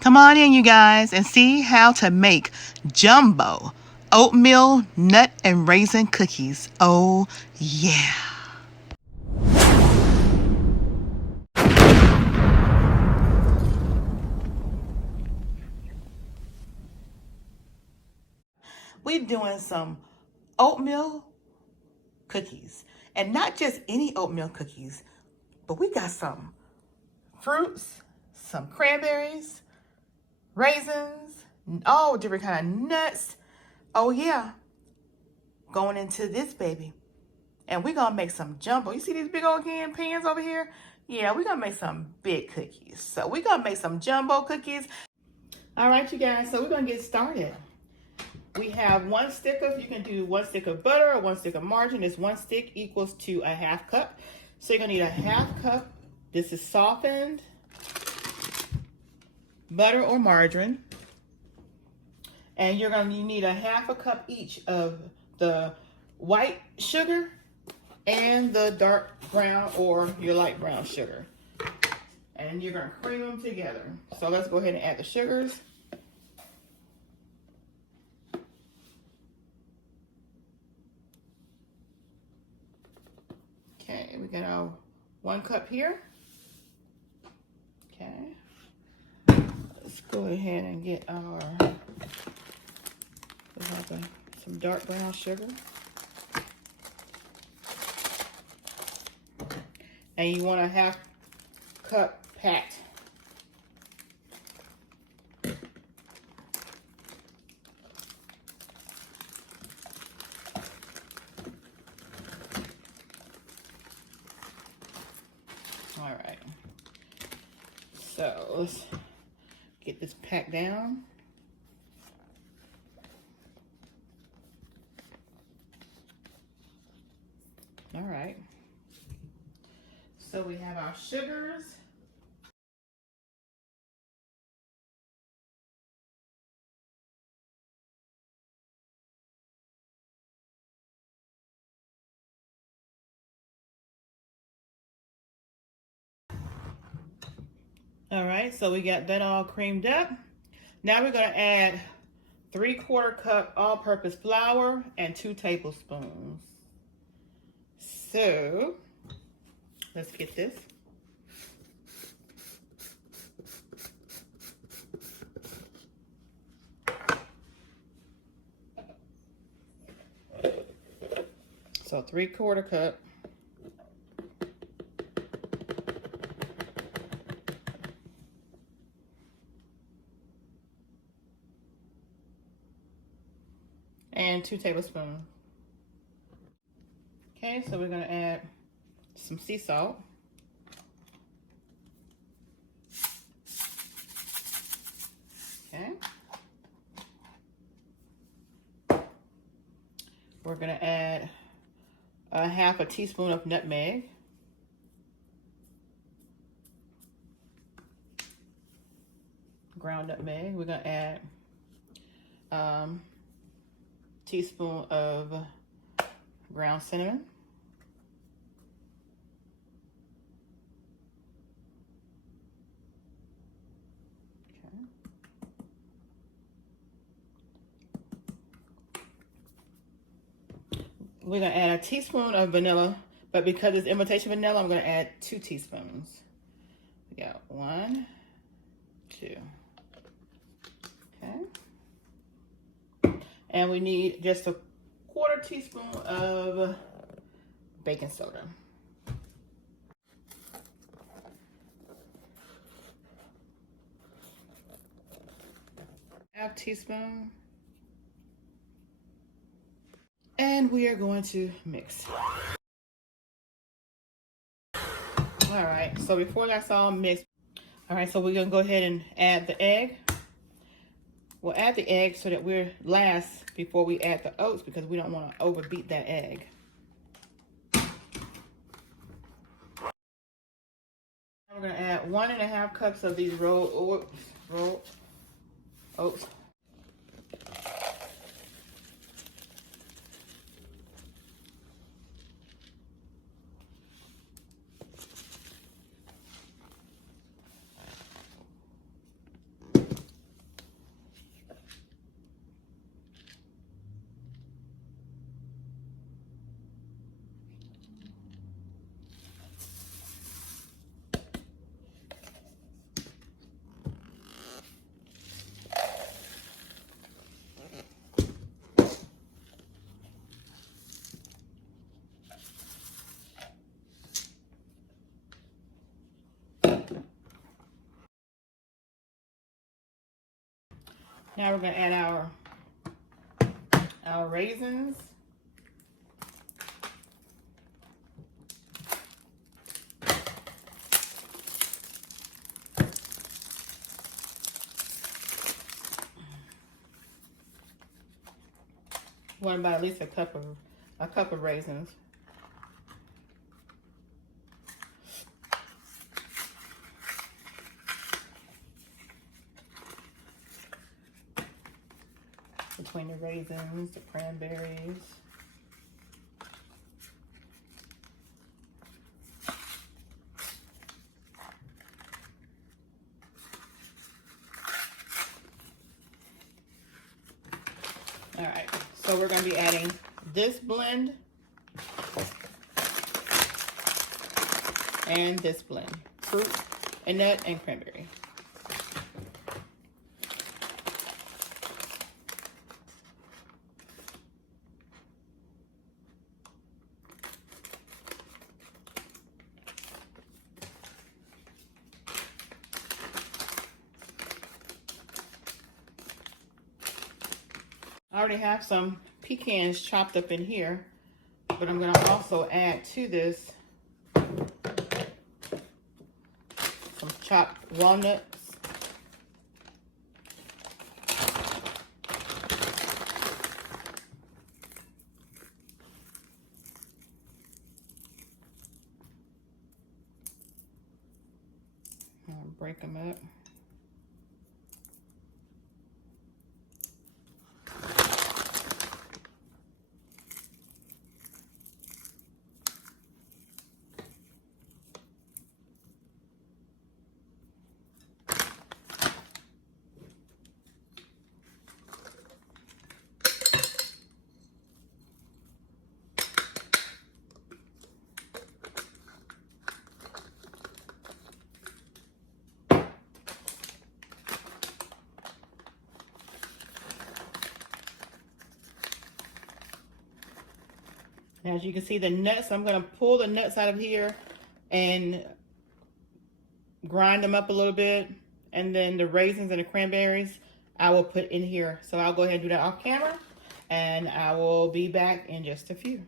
Come on in, you guys, and see how to make jumbo oatmeal nut and raisin cookies. Oh, yeah. We're doing some oatmeal cookies, and not just any oatmeal cookies, but we got some fruits, some cranberries, raisins, all different kind of nuts. Oh yeah, going into this baby. And we're gonna make some jumbo. You see these big old pans over here? Yeah, we're gonna make some big cookies. So we're gonna make some jumbo cookies. All right, you guys, so we're gonna get started. We have 1 stick of, you can do 1 stick of butter or 1 stick of margarine. This 1 stick equals to a 1/2 cup. So you're gonna need a 1/2 cup. This is softened butter or margarine. And you're gonna need a 1/2 cup each of the white sugar and the dark brown or your light brown sugar. And you're gonna cream them together. So let's go ahead and add the sugars. Okay, we got our 1 cup here. Okay. Let's go ahead and get our some dark brown sugar. And you want a 1/2 cup packed. All right. So let's get this packed down. All right. So we have our sugars. All right, so we got that all creamed up. Now we're gonna add 3/4 cup all-purpose flour and 2 tablespoons. So let's get this. So 3/4 cup. And 2 tablespoons. Okay, so we're gonna add some sea salt. Okay. We're gonna add a 1/2 teaspoon of nutmeg. Ground nutmeg. We're gonna add teaspoon of ground cinnamon. Okay. We're gonna add a teaspoon of vanilla, but because it's imitation vanilla, I'm gonna add 2 teaspoons. We got 1, 2. Okay. And we need just a 1/4 teaspoon of baking soda. Half teaspoon. And we are going to mix. All right, so before that's all mixed, all right, so we're gonna go ahead and add the egg. We'll add the egg so that we're last before we add the oats because we don't want to overbeat that egg. We're gonna add 1 1/2 cups of these rolled oats. Now we're going to add our raisins. Want about at least a cup of raisins. Between the raisins, the cranberries. All right, so we're going to be adding this blend and this blend, fruit and nut and cranberry. I already have some pecans chopped up in here, but I'm going to also add to this some chopped walnuts. I'll break them up. As you can see, the nuts, I'm going to pull the nuts out of here and grind them up a little bit. And then the raisins and the cranberries, I will put in here. So I'll go ahead and do that off camera. And I will be back in just a few.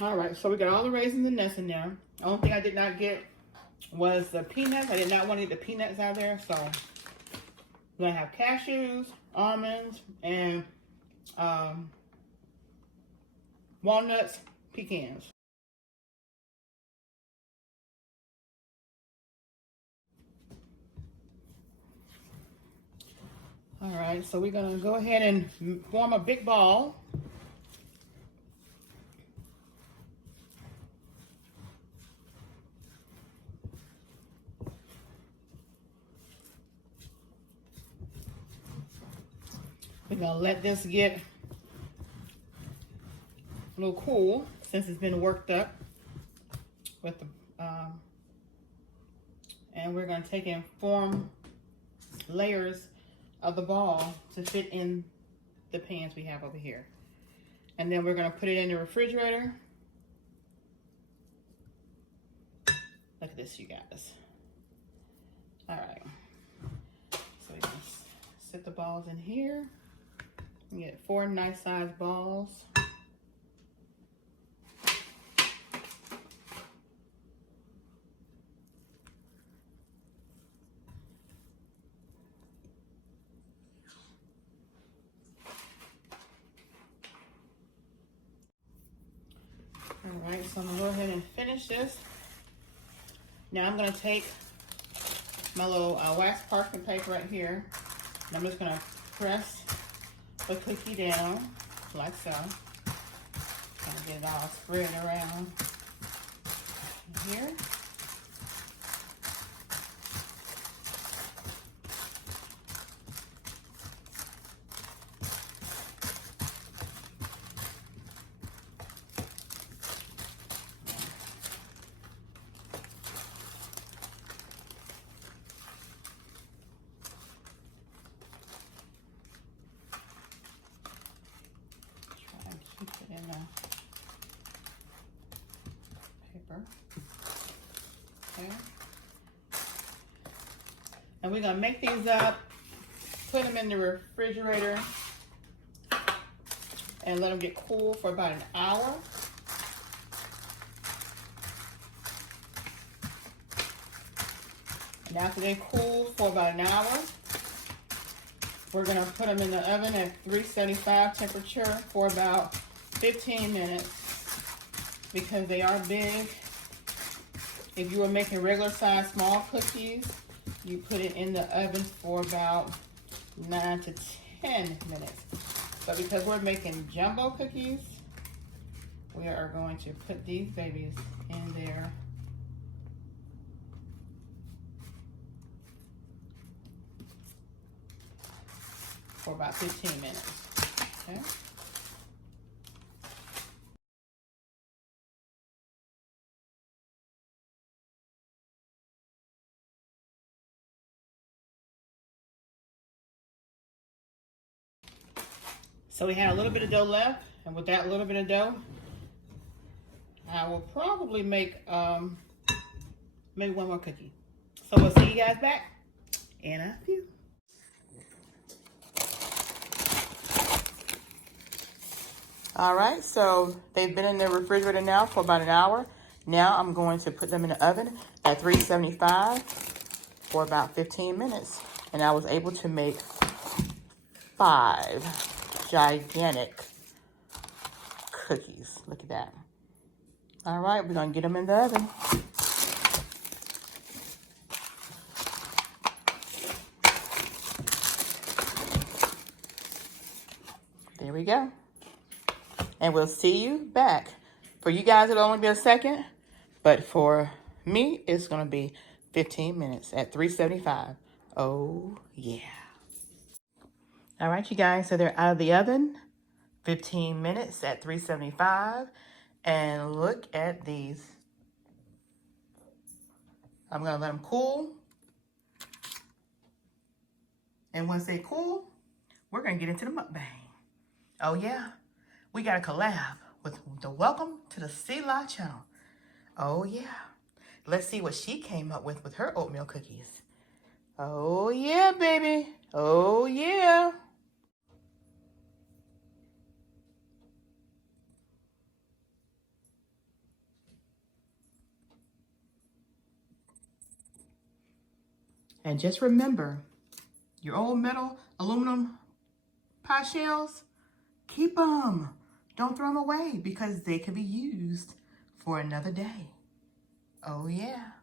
All right, so we got all the raisins and nuts in there. The only thing I did not get was the peanuts. I did not want to get the peanuts out there. So I'm going to have cashews, almonds, and walnuts, pecans. All right, so we're gonna go ahead and form a big ball. We're gonna let this get a little cool since it's been worked up with the, and we're gonna take and form layers of the ball to fit in the pans we have over here. And then we're gonna put it in the refrigerator. Look at this, you guys. All right, so we can set the balls in here. You get 4 nice sized balls. All right, so I'm gonna go ahead and finish this. Now I'm gonna take my little wax parchment paper right here, and I'm just gonna press the cookie down like so. Kind of get it all spread around here. Keep it in the paper. And we're gonna make these up, put them in the refrigerator, and let them get cool for about an hour. And after they cool for about an hour, we're gonna put them in the oven at 375 temperature for about 15 minutes because they are big. If you were making regular size small cookies, you put it in the oven for about 9 to 10 minutes. But because we're making jumbo cookies, we are going to put these babies in there. For about 15 minutes, okay? So we had a little bit of dough left, and with that little bit of dough, I will probably make maybe one more cookie. So we'll see you guys back in a few. All right, so they've been in the refrigerator now for about an hour. Now I'm going to put them in the oven at 375 for about 15 minutes. And I was able to make 5 gigantic cookies. Look at that. All right, we're gonna get them in the oven. There we go. And we'll see you back. For you guys, it'll only be a second, but for me, it's gonna be 15 minutes at 375. Oh, yeah. All right, you guys, so they're out of the oven. 15 minutes at 375. And look at these. I'm gonna let them cool. And once they cool, we're gonna get into the mukbang. Oh yeah, we got a collab with the Welcome to the Sheila channel. Oh yeah, let's see what she came up with her oatmeal cookies. Oh yeah, baby, oh yeah. And just remember, your old metal, aluminum pie shells, keep them. Don't throw them away because they can be used for another day. Oh yeah.